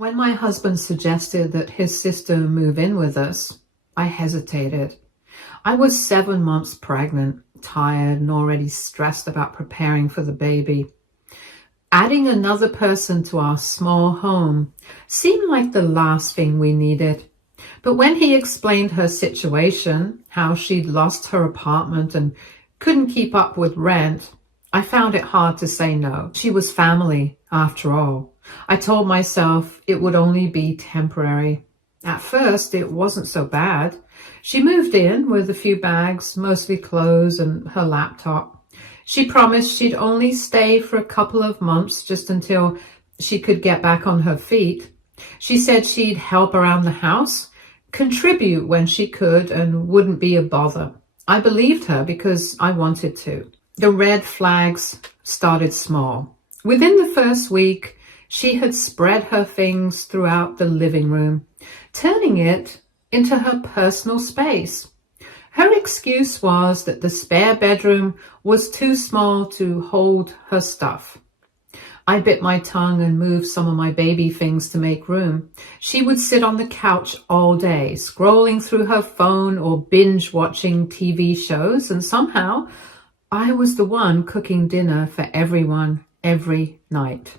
When my husband suggested that his sister move in with us, I hesitated. I was 7 months pregnant, tired, and already stressed about preparing for the baby. Adding another person to our small home seemed like the last thing we needed. But when he explained her situation, how she'd lost her apartment and couldn't keep up with rent, I found it hard to say no. She was family, after all. I told myself it would only be temporary. At first, it wasn't so bad. She moved in with a few bags, mostly clothes, and her laptop. She promised she'd only stay for a couple of months, just until she could get back on her feet. She said she'd help around the house, contribute when she could, and wouldn't be a bother. I believed her because I wanted to. The red flags started small. Within the first week, she had spread her things throughout the living room, turning it into her personal space. Her excuse was that the spare bedroom was too small to hold her stuff. I bit my tongue and moved some of my baby things to make room. She would sit on the couch all day, scrolling through her phone or binge watching TV shows, and somehow I was the one cooking dinner for everyone every night.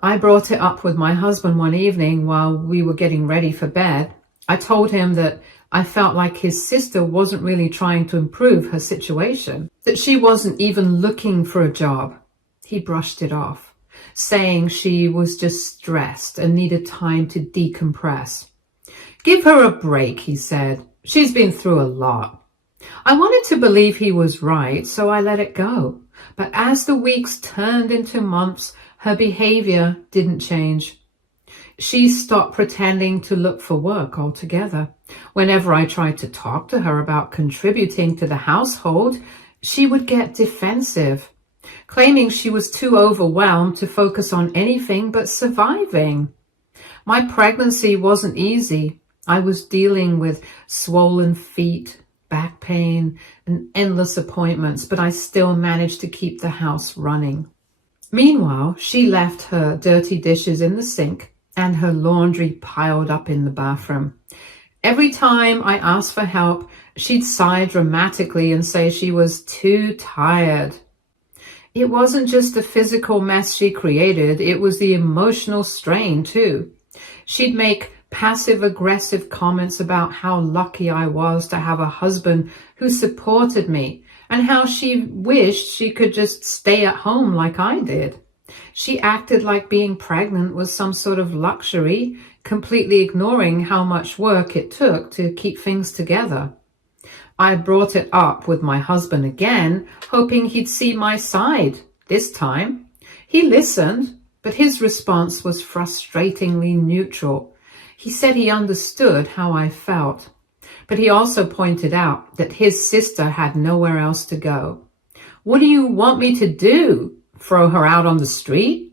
I brought it up with my husband one evening while we were getting ready for bed. I told him that I felt like his sister wasn't really trying to improve her situation, that she wasn't even looking for a job. He brushed it off, saying she was just stressed and needed time to decompress. Give her a break, he said. She's been through a lot. I wanted to believe he was right, so I let it go. But as the weeks turned into months, her behavior didn't change. She stopped pretending to look for work altogether. Whenever I tried to talk to her about contributing to the household, she would get defensive, claiming she was too overwhelmed to focus on anything but surviving. My pregnancy wasn't easy. I was dealing with swollen feet, back pain, and endless appointments, but I still managed to keep the house running. Meanwhile, she left her dirty dishes in the sink and her laundry piled up in the bathroom. Every time I asked for help, she'd sigh dramatically and say she was too tired. It wasn't just the physical mess she created, it was the emotional strain too. She'd make passive-aggressive comments about how lucky I was to have a husband who supported me and how she wished she could just stay at home like I did. She acted like being pregnant was some sort of luxury, completely ignoring how much work it took to keep things together. I brought it up with my husband again, hoping he'd see my side this time. He listened, but his response was frustratingly neutral. He said he understood how I felt, but he also pointed out that his sister had nowhere else to go. What do you want me to do? Throw her out on the street?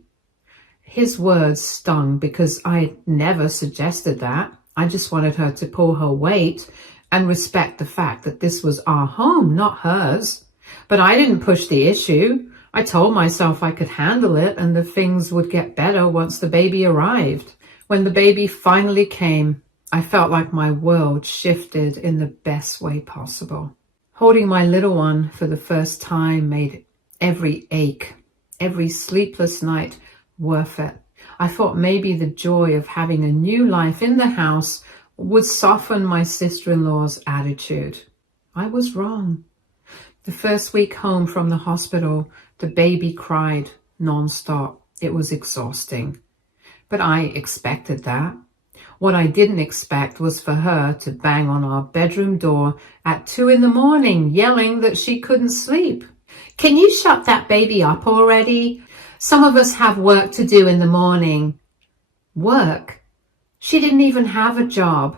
His words stung because I never suggested that. I just wanted her to pull her weight and respect the fact that this was our home, not hers. But I didn't push the issue. I told myself I could handle it and that things would get better once the baby arrived. When the baby finally came, I felt like my world shifted in the best way possible. Holding my little one for the first time made every ache, every sleepless night worth it. I thought maybe the joy of having a new life in the house would soften my sister-in-law's attitude. I was wrong. The first week home from the hospital, the baby cried nonstop. It was exhausting. But I expected that. What I didn't expect was for her to bang on our bedroom door at 2 a.m, yelling that she couldn't sleep. Can you shut that baby up already? Some of us have work to do in the morning. Work? She didn't even have a job.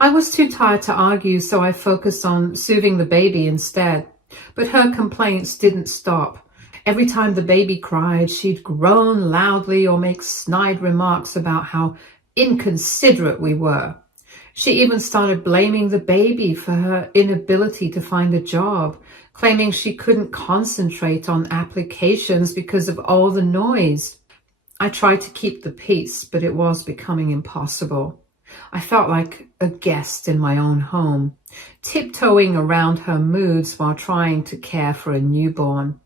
I was too tired to argue, so I focused on soothing the baby instead. But her complaints didn't stop. Every time the baby cried, she'd groan loudly or make snide remarks about how inconsiderate we were. She even started blaming the baby for her inability to find a job, claiming she couldn't concentrate on applications because of all the noise. I tried to keep the peace, but it was becoming impossible. I felt like a guest in my own home, tiptoeing around her moods while trying to care for a newborn.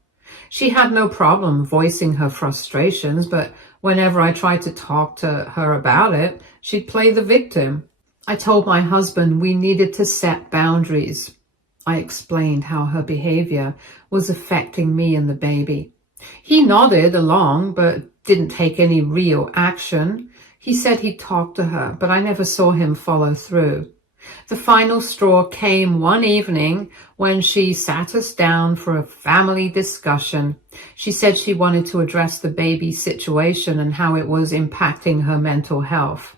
She had no problem voicing her frustrations, but whenever I tried to talk to her about it, she'd play the victim. I told my husband we needed to set boundaries. I explained how her behavior was affecting me and the baby. He nodded along, but didn't take any real action. He said he'd talk to her, but I never saw him follow through. The final straw came one evening when she sat us down for a family discussion. She said she wanted to address the baby situation and how it was impacting her mental health.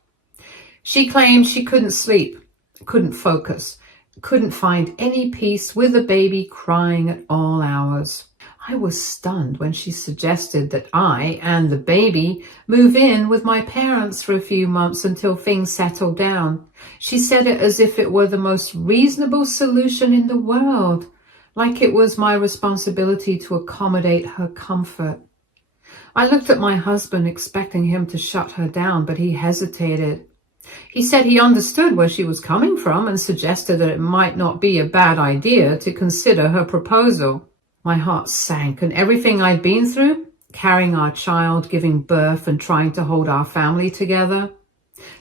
She claimed she couldn't sleep, couldn't focus, couldn't find any peace with the baby crying at all hours. I was stunned when she suggested that I and the baby move in with my parents for a few months until things settled down. She said it as if it were the most reasonable solution in the world, like it was my responsibility to accommodate her comfort. I looked at my husband, expecting him to shut her down, but he hesitated. He said he understood where she was coming from and suggested that it might not be a bad idea to consider her proposal. My heart sank, and everything I'd been through, carrying our child, giving birth, and trying to hold our family together,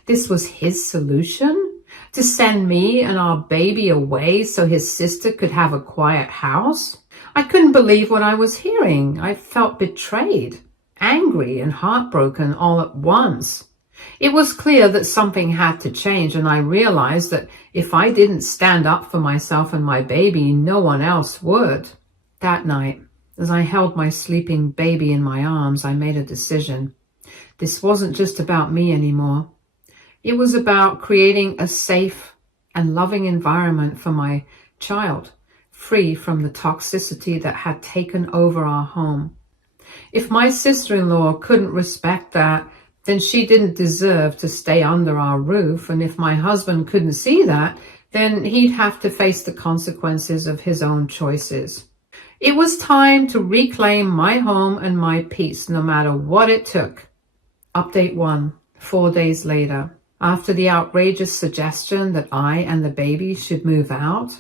this was his solution? To send me and our baby away so his sister could have a quiet house? I couldn't believe what I was hearing. I felt betrayed, angry, and heartbroken all at once. It was clear that something had to change, and I realized that if I didn't stand up for myself and my baby, no one else would. That night, as I held my sleeping baby in my arms, I made a decision. This wasn't just about me anymore. It was about creating a safe and loving environment for my child, free from the toxicity that had taken over our home. If my sister-in-law couldn't respect that, then she didn't deserve to stay under our roof, and if my husband couldn't see that, then he'd have to face the consequences of his own choices. It was time to reclaim my home and my peace, no matter what it took. Update 1, 4 days later. After the outrageous suggestion that I and the baby should move out,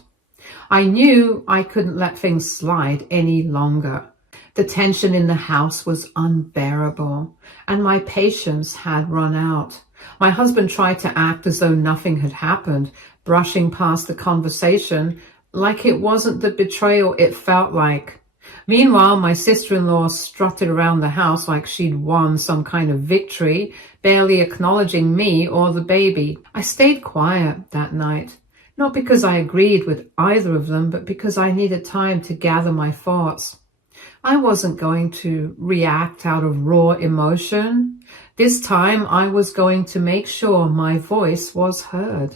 I knew I couldn't let things slide any longer. The tension in the house was unbearable, and my patience had run out. My husband tried to act as though nothing had happened, brushing past the conversation like it wasn't the betrayal it felt like. Meanwhile, my sister-in-law strutted around the house like she'd won some kind of victory, barely acknowledging me or the baby. I stayed quiet that night, not because I agreed with either of them, but because I needed time to gather my thoughts. I wasn't going to react out of raw emotion. This time, I was going to make sure my voice was heard.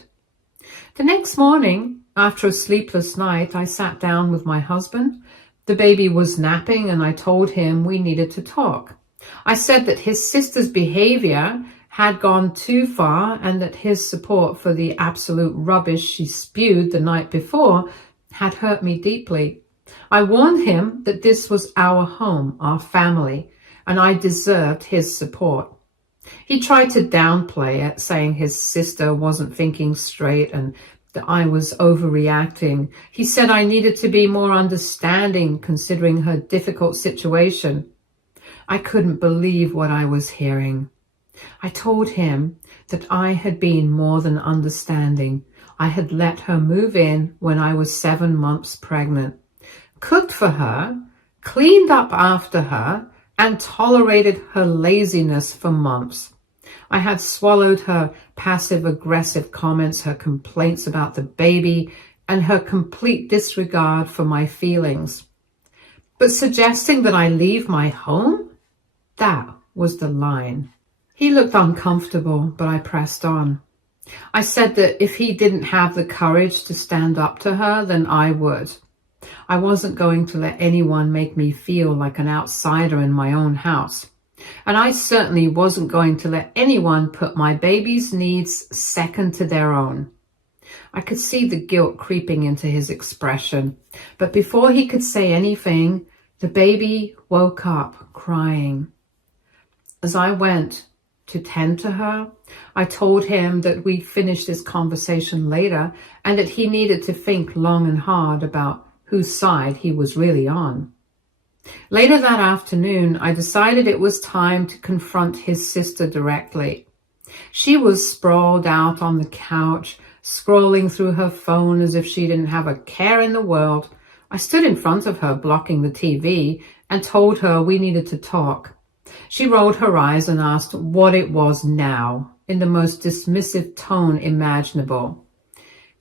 The next morning, after a sleepless night, I sat down with my husband. The baby was napping, and I told him we needed to talk. I said that his sister's behavior had gone too far and that his support for the absolute rubbish she spewed the night before had hurt me deeply. I warned him that this was our home, our family, and I deserved his support. He tried to downplay it, saying his sister wasn't thinking straight and that I was overreacting. He said I needed to be more understanding considering her difficult situation. I couldn't believe what I was hearing. I told him that I had been more than understanding. I had let her move in when I was 7 months pregnant, cooked for her, cleaned up after her, and tolerated her laziness for months. I had swallowed her passive-aggressive comments, her complaints about the baby, and her complete disregard for my feelings. But suggesting that I leave my home? That was the line. He looked uncomfortable, but I pressed on. I said that if he didn't have the courage to stand up to her, then I would. I wasn't going to let anyone make me feel like an outsider in my own house. And I certainly wasn't going to let anyone put my baby's needs second to their own. I could see the guilt creeping into his expression, but before he could say anything, the baby woke up crying. As I went to tend to her, I told him that we'd finish this conversation later and that he needed to think long and hard about whose side he was really on. Later that afternoon, I decided it was time to confront his sister directly. She was sprawled out on the couch, scrolling through her phone as if she didn't have a care in the world. I stood in front of her, blocking the TV, and told her we needed to talk. She rolled her eyes and asked what it was now, in the most dismissive tone imaginable.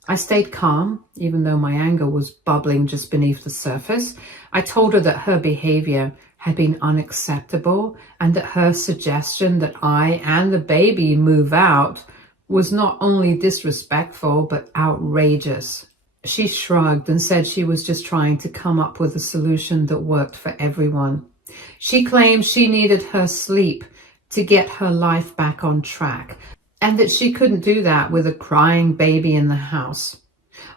I stayed calm, even though my anger was bubbling just beneath the surface. I told her that her behavior had been unacceptable and that her suggestion that I and the baby move out was not only disrespectful but outrageous. She shrugged and said she was just trying to come up with a solution that worked for everyone. She claimed she needed her sleep to get her life back on track, and that she couldn't do that with a crying baby in the house.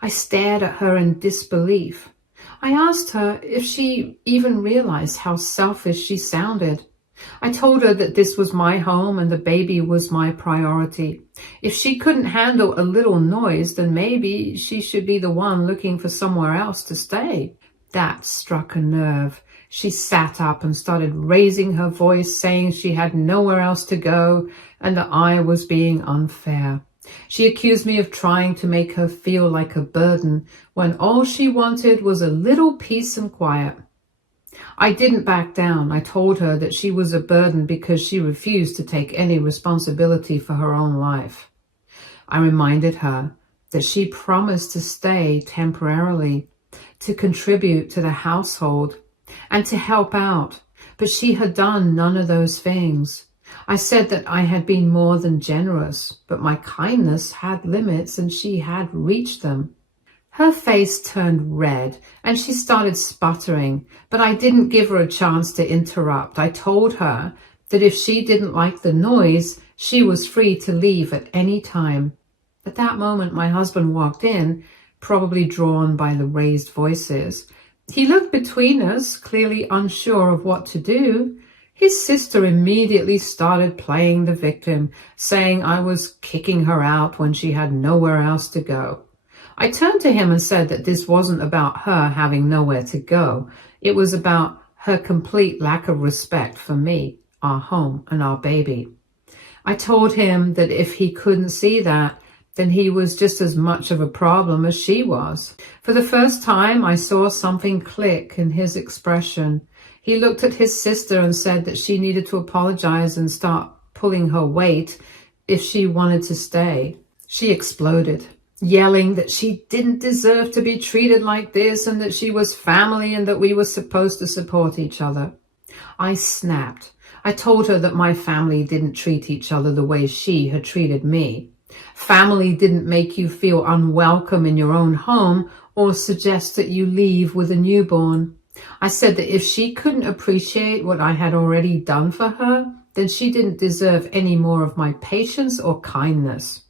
I stared at her in disbelief. I asked her if she even realized how selfish she sounded. I told her that this was my home and the baby was my priority. If she couldn't handle a little noise, then maybe she should be the one looking for somewhere else to stay. That struck a nerve. She sat up and started raising her voice, saying she had nowhere else to go and that I was being unfair. She accused me of trying to make her feel like a burden when all she wanted was a little peace and quiet. I didn't back down. I told her that she was a burden because she refused to take any responsibility for her own life. I reminded her that she promised to stay temporarily, to contribute to the household, and to help out, but she had done none of those things. I said that I had been more than generous, but my kindness had limits and she had reached them. Her face turned red and she started sputtering, but I didn't give her a chance to interrupt. I told her that if she didn't like the noise, she was free to leave at any time. At that moment, my husband walked in, probably drawn by the raised voices. He looked between us, clearly unsure of what to do. His sister immediately started playing the victim, saying I was kicking her out when she had nowhere else to go. I turned to him and said that this wasn't about her having nowhere to go. It was about her complete lack of respect for me, our home, and our baby. I told him that if he couldn't see that, then he was just as much of a problem as she was. For the first time, I saw something click in his expression. He looked at his sister and said that she needed to apologize and start pulling her weight if she wanted to stay. She exploded, yelling that she didn't deserve to be treated like this and that she was family and that we were supposed to support each other. I snapped. I told her that my family didn't treat each other the way she had treated me. Family didn't make you feel unwelcome in your own home or suggest that you leave with a newborn. I said that if she couldn't appreciate what I had already done for her, then she didn't deserve any more of my patience or kindness.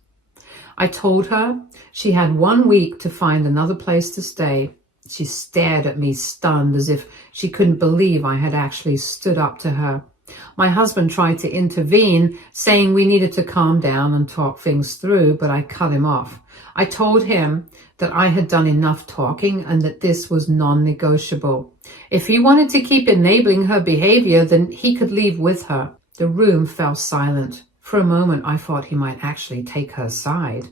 I told her she had 1 week to find another place to stay. She stared at me, stunned, as if she couldn't believe I had actually stood up to her. My husband tried to intervene, saying we needed to calm down and talk things through, but I cut him off. I told him that I had done enough talking and that this was non-negotiable. If he wanted to keep enabling her behavior, then he could leave with her. The room fell silent. For a moment, I thought he might actually take her side.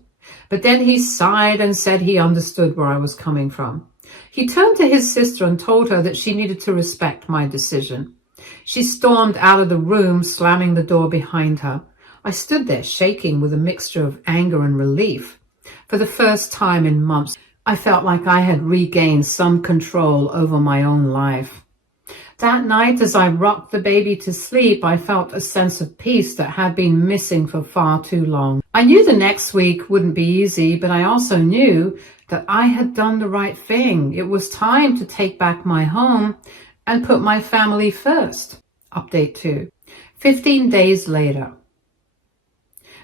But then he sighed and said he understood where I was coming from. He turned to his sister and told her that she needed to respect my decision. She stormed out of the room, slamming the door behind her. I stood there shaking with a mixture of anger and relief. For the first time in months, I felt like I had regained some control over my own life. That night, as I rocked the baby to sleep, I felt a sense of peace that had been missing for far too long. I knew the next week wouldn't be easy, but I also knew that I had done the right thing. It was time to take back my home and put my family first. Update 2. 15 days later.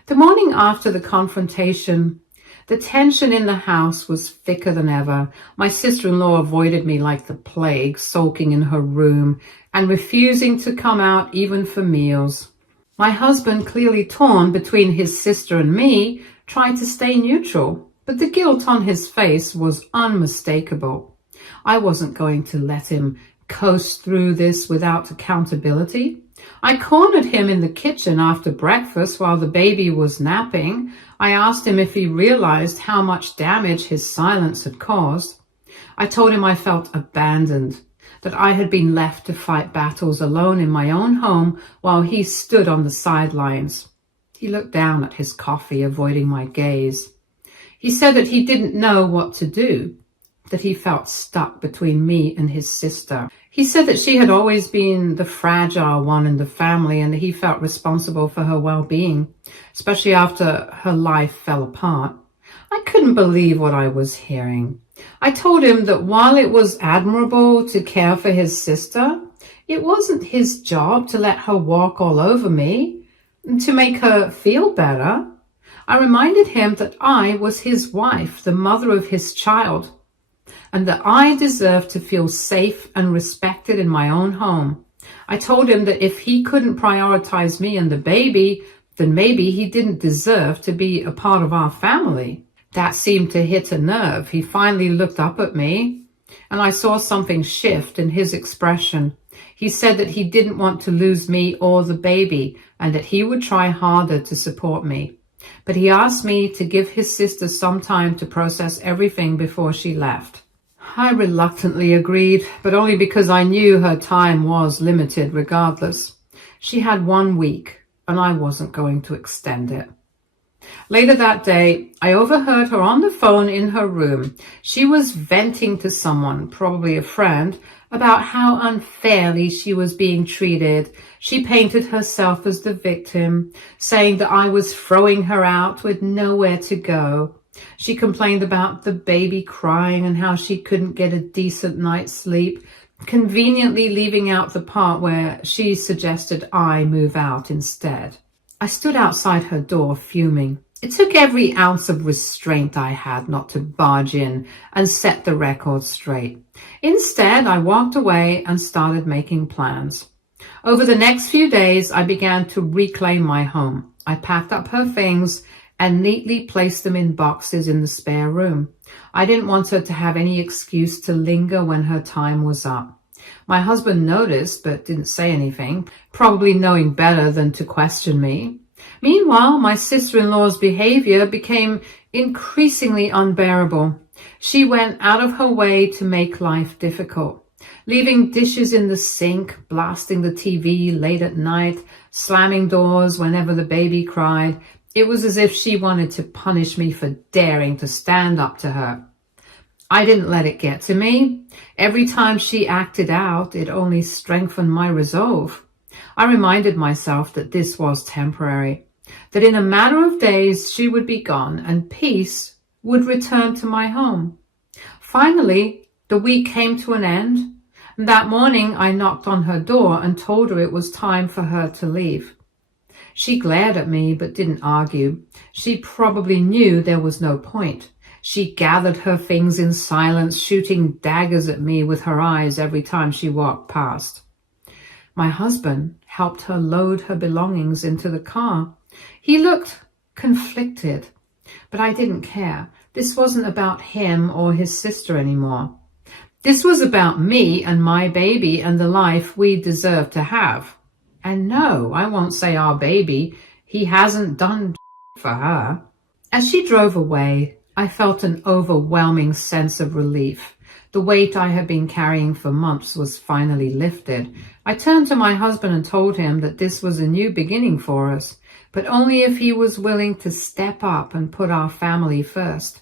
The morning after the confrontation, the tension in the house was thicker than ever. My sister-in-law avoided me like the plague, sulking in her room and refusing to come out even for meals. My husband, clearly torn between his sister and me, tried to stay neutral, but the guilt on his face was unmistakable. I wasn't going to let him coast through this without accountability. I cornered him in the kitchen after breakfast while the baby was napping. I asked him if he realized how much damage his silence had caused. I told him I felt abandoned, that I had been left to fight battles alone in my own home while he stood on the sidelines. He looked down at his coffee, avoiding my gaze. He said that he didn't know what to do, that he felt stuck between me and his sister. He said that she had always been the fragile one in the family and that he felt responsible for her well-being, especially after her life fell apart. I couldn't believe what I was hearing. I told him that while it was admirable to care for his sister, it wasn't his job to let her walk all over me and to make her feel better. I reminded him that I was his wife, the mother of his child, and that I deserved to feel safe and respected in my own home. I told him that if he couldn't prioritize me and the baby, then maybe he didn't deserve to be a part of our family. That seemed to hit a nerve. He finally looked up at me, and I saw something shift in his expression. He said that he didn't want to lose me or the baby, and that he would try harder to support me. But he asked me to give his sister some time to process everything before she left. I reluctantly agreed, but only because I knew her time was limited regardless. She had 1 week, and I wasn't going to extend it. Later that day, I overheard her on the phone in her room. She was venting to someone, probably a friend, about how unfairly she was being treated. She painted herself as the victim, saying that I was throwing her out with nowhere to go. She complained about the baby crying and how she couldn't get a decent night's sleep, conveniently leaving out the part where she suggested I move out instead. I stood outside her door fuming. It took every ounce of restraint I had not to barge in and set the record straight. Instead, I walked away and started making plans. Over the next few days, I began to reclaim my home. I packed up her things and neatly placed them in boxes in the spare room. I didn't want her to have any excuse to linger when her time was up. My husband noticed but didn't say anything, probably knowing better than to question me. Meanwhile, my sister-in-law's behavior became increasingly unbearable. She went out of her way to make life difficult, leaving dishes in the sink, blasting the TV late at night, slamming doors whenever the baby cried. It was as if she wanted to punish me for daring to stand up to her. I didn't let it get to me. Every time she acted out, it only strengthened my resolve. I reminded myself that this was temporary, that in a matter of days she would be gone and peace would return to my home. Finally, the week came to an end, and that morning I knocked on her door and told her it was time for her to leave. She glared at me but didn't argue. She probably knew there was no point. She gathered her things in silence, shooting daggers at me with her eyes every time she walked past. My husband helped her load her belongings into the car. He looked conflicted, but I didn't care. This wasn't about him or his sister anymore. This was about me and my baby and the life we deserve to have. And no, I won't say our baby. He hasn't done for her. As she drove away, I felt an overwhelming sense of relief. The weight I had been carrying for months was finally lifted. I turned to my husband and told him that this was a new beginning for us, but only if he was willing to step up and put our family first.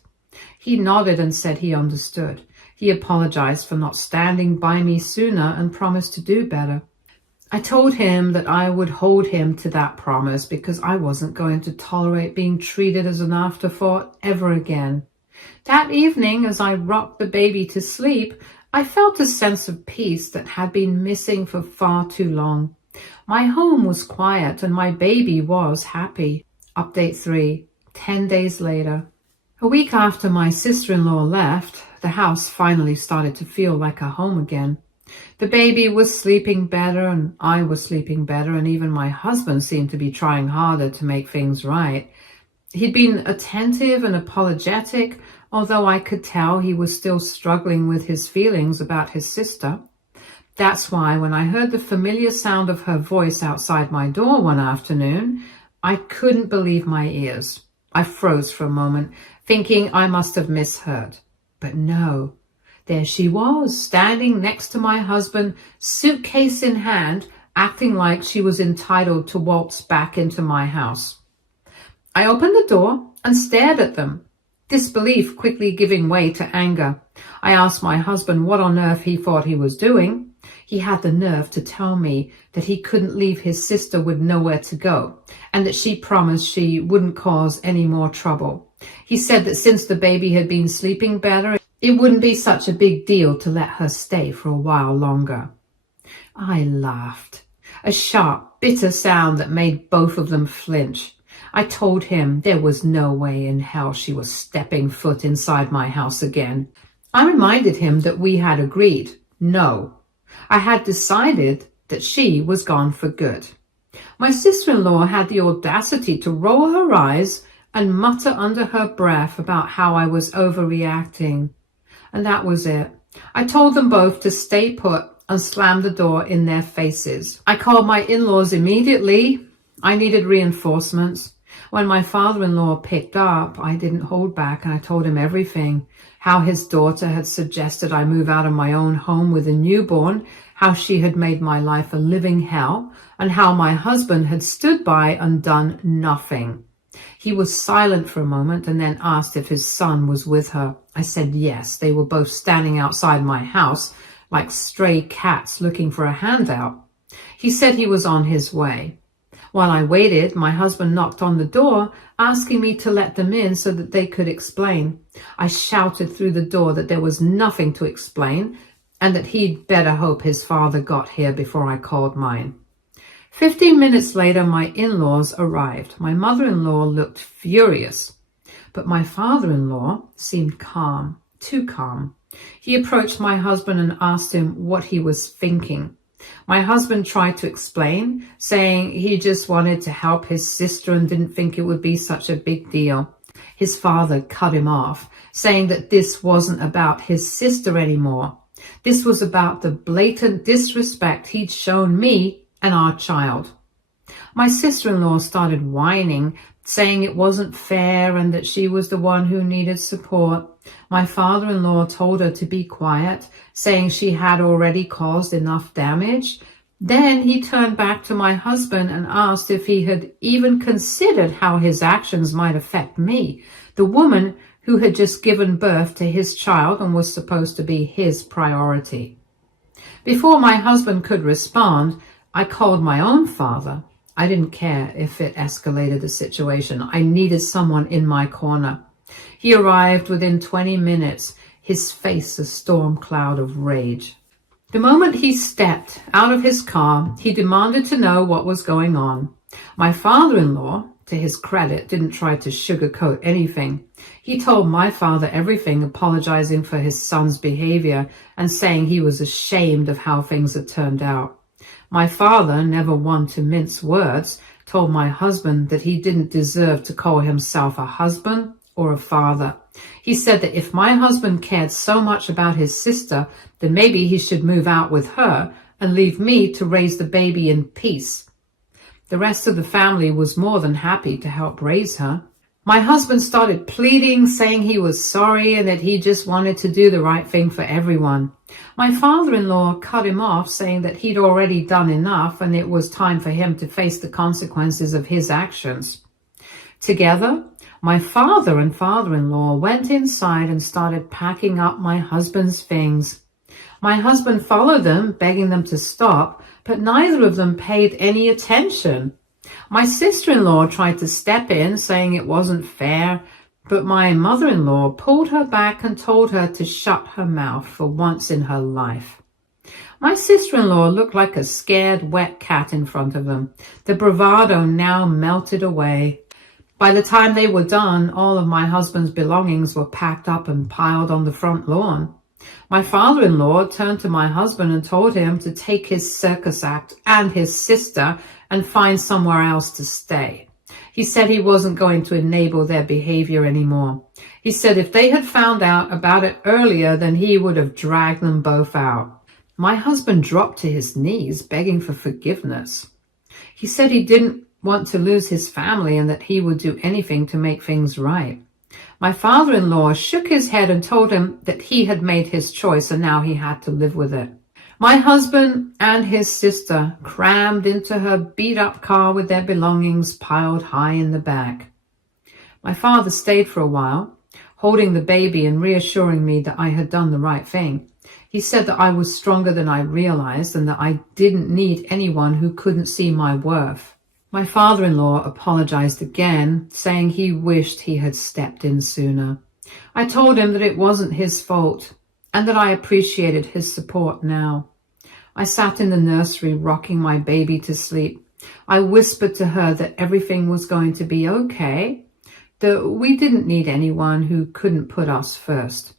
He nodded and said he understood. He apologized for not standing by me sooner and promised to do better. I told him that I would hold him to that promise because I wasn't going to tolerate being treated as an afterthought ever again. That evening, as I rocked the baby to sleep, I felt a sense of peace that had been missing for far too long. My home was quiet and my baby was happy. Update 3, 10 days later. A week after my sister-in-law left, the house finally started to feel like a home again. The baby was sleeping better and I was sleeping better, and even my husband seemed to be trying harder to make things right. He'd been attentive and apologetic, although I could tell he was still struggling with his feelings about his sister. That's why when I heard the familiar sound of her voice outside my door one afternoon, I couldn't believe my ears. I froze for a moment, thinking I must have misheard. But no, there she was, standing next to my husband, suitcase in hand, acting like she was entitled to waltz back into my house. I opened the door and stared at them, disbelief quickly giving way to anger. I asked my husband what on earth he thought he was doing. He had the nerve to tell me that he couldn't leave his sister with nowhere to go, and that she promised she wouldn't cause any more trouble. He said that since the baby had been sleeping better, it wouldn't be such a big deal to let her stay for a while longer. I laughed, a sharp, bitter sound that made both of them flinch. I told him there was no way in hell she was stepping foot inside my house again. I reminded him that we had agreed, no. I had decided that she was gone for good. My sister-in-law had the audacity to roll her eyes and mutter under her breath about how I was overreacting. And that was it. I told them both to stay put and slammed the door in their faces. I called my in-laws immediately. I needed reinforcements. When my father-in-law picked up, I didn't hold back and I told him everything. How his daughter had suggested I move out of my own home with a newborn, how she had made my life a living hell, and how my husband had stood by and done nothing. He was silent for a moment and then asked if his son was with her. I said yes, they were both standing outside my house like stray cats looking for a handout. He said he was on his way. While I waited, my husband knocked on the door, asking me to let them in so that they could explain. I shouted through the door that there was nothing to explain and that he'd better hope his father got here before I called mine. 15 minutes later, my in-laws arrived. My mother-in-law looked furious, but my father-in-law seemed calm, too calm. He approached my husband and asked him what he was thinking. My husband tried to explain, saying he just wanted to help his sister and didn't think it would be such a big deal. His father cut him off, saying that this wasn't about his sister anymore. This was about the blatant disrespect he'd shown me and our child. My sister-in-law started whining, saying it wasn't fair and that she was the one who needed support. My father-in-law told her to be quiet, saying she had already caused enough damage. Then he turned back to my husband and asked if he had even considered how his actions might affect me, the woman who had just given birth to his child and was supposed to be his priority. Before my husband could respond, I called my own father. I didn't care if it escalated the situation. I needed someone in my corner. He arrived within 20 minutes, his face a storm cloud of rage. The moment he stepped out of his car, he demanded to know what was going on. My father-in-law, to his credit, didn't try to sugarcoat anything. He told my father everything, apologizing for his son's behavior and saying he was ashamed of how things had turned out. My father, never one to mince words, told my husband that he didn't deserve to call himself a husband or a father. He said that if my husband cared so much about his sister, then maybe he should move out with her and leave me to raise the baby in peace. The rest of the family was more than happy to help raise her. My husband started pleading, saying he was sorry and that he just wanted to do the right thing for everyone. My father-in-law cut him off, saying that he'd already done enough and it was time for him to face the consequences of his actions. Together, my father and father-in-law went inside and started packing up my husband's things. My husband followed them, begging them to stop, but neither of them paid any attention. My sister-in-law tried to step in, saying it wasn't fair, but my mother-in-law pulled her back and told her to shut her mouth for once in her life. My sister-in-law looked like a scared wet cat in front of them. The bravado now melted away. By the time they were done, all of my husband's belongings were packed up and piled on the front lawn. My father-in-law turned to my husband and told him to take his circus act and his sister and find somewhere else to stay. He said he wasn't going to enable their behavior anymore. He said if they had found out about it earlier, then he would have dragged them both out. My husband dropped to his knees, begging for forgiveness. He said he didn't want to lose his family and that he would do anything to make things right. My father-in-law shook his head and told him that he had made his choice and now he had to live with it. My husband and his sister crammed into her beat-up car with their belongings piled high in the back. My father stayed for a while, holding the baby and reassuring me that I had done the right thing. He said that I was stronger than I realized and that I didn't need anyone who couldn't see my worth. My father-in-law apologized again, saying he wished he had stepped in sooner. I told him that it wasn't his fault and that I appreciated his support now. I sat in the nursery rocking my baby to sleep. I whispered to her that everything was going to be okay, that we didn't need anyone who couldn't put us first.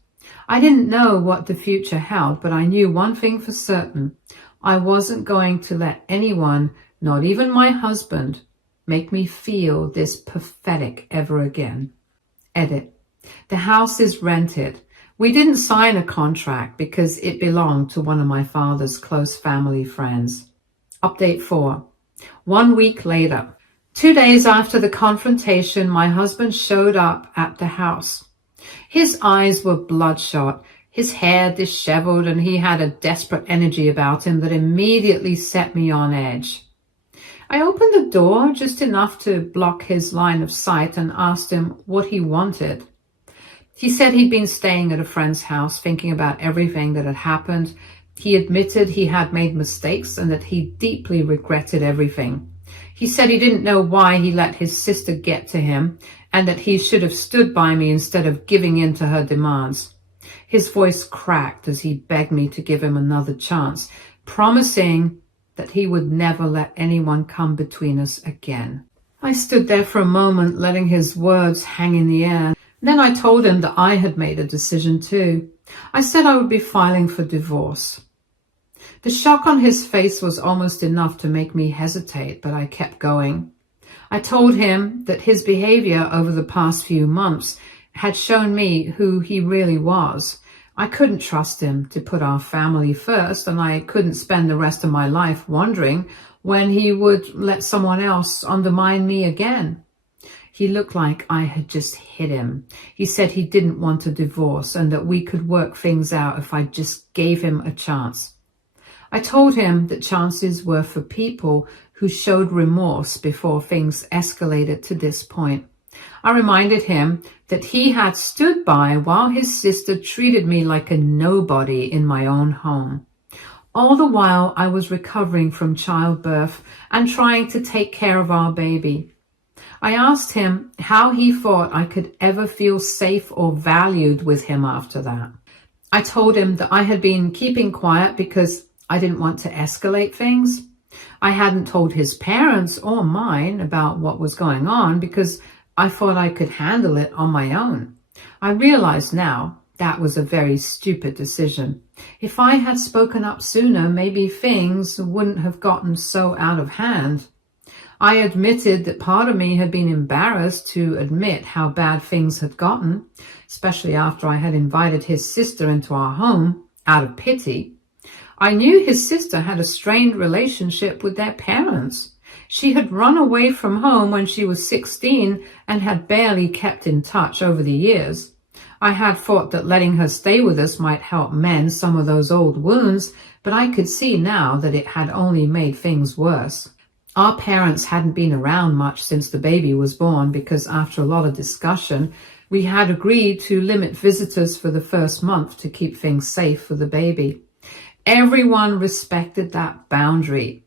I didn't know what the future held, but I knew one thing for certain. I wasn't going to let anyone, not even my husband, make me feel this pathetic ever again. Edit. The house is rented. We didn't sign a contract because it belonged to one of my father's close family friends. Update 4. 1 week later. 2 days after the confrontation, my husband showed up at the house. His eyes were bloodshot, his hair disheveled, and he had a desperate energy about him that immediately set me on edge. I opened the door just enough to block his line of sight and asked him what he wanted. He said he'd been staying at a friend's house thinking about everything that had happened. He admitted he had made mistakes and that he deeply regretted everything. He said he didn't know why he let his sister get to him and that he should have stood by me instead of giving in to her demands. His voice cracked as he begged me to give him another chance, promising that he would never let anyone come between us again. I stood there for a moment, letting his words hang in the air. Then I told him that I had made a decision too. I said I would be filing for divorce. The shock on his face was almost enough to make me hesitate, but I kept going. I told him that his behavior over the past few months had shown me who he really was. I couldn't trust him to put our family first, and I couldn't spend the rest of my life wondering when he would let someone else undermine me again. He looked like I had just hit him. He said he didn't want a divorce and that we could work things out if I just gave him a chance. I told him that chances were for people who showed remorse before things escalated to this point. I reminded him that he had stood by while his sister treated me like a nobody in my own home. All the while I was recovering from childbirth and trying to take care of our baby. I asked him how he thought I could ever feel safe or valued with him after that. I told him that I had been keeping quiet because I didn't want to escalate things. I hadn't told his parents or mine about what was going on because I thought I could handle it on my own. I realize now that was a very stupid decision. If I had spoken up sooner, maybe things wouldn't have gotten so out of hand. I admitted that part of me had been embarrassed to admit how bad things had gotten, especially after I had invited his sister into our home out of pity. I knew his sister had a strained relationship with their parents. She had run away from home when she was 16 and had barely kept in touch over the years. I had thought that letting her stay with us might help mend some of those old wounds, but I could see now that it had only made things worse. Our parents hadn't been around much since the baby was born because after a lot of discussion, we had agreed to limit visitors for the first month to keep things safe for the baby. Everyone respected that boundary,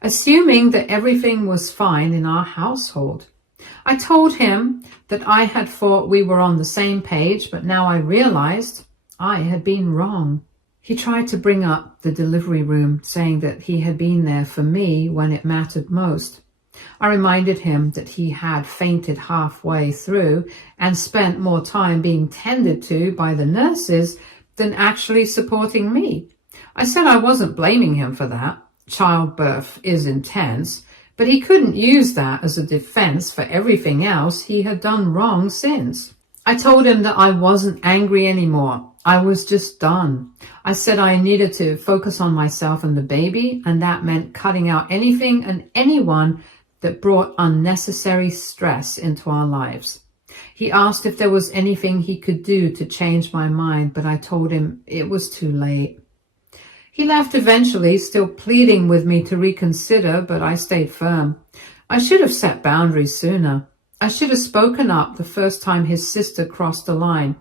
assuming that everything was fine in our household. I told him that I had thought we were on the same page, but now I realized I had been wrong. He tried to bring up the delivery room, saying that he had been there for me when it mattered most. I reminded him that he had fainted halfway through and spent more time being tended to by the nurses than actually supporting me. I said I wasn't blaming him for that. Childbirth is intense, but he couldn't use that as a defense for everything else he had done wrong since. I told him that I wasn't angry anymore. I was just done. I said I needed to focus on myself and the baby, and that meant cutting out anything and anyone that brought unnecessary stress into our lives. He asked if there was anything he could do to change my mind, but I told him it was too late. He left eventually, still pleading with me to reconsider, but I stayed firm. I should have set boundaries sooner. I should have spoken up the first time his sister crossed the line.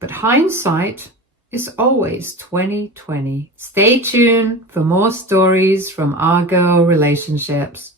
But hindsight is always 20/20. Stay tuned for more stories from our girl relationships.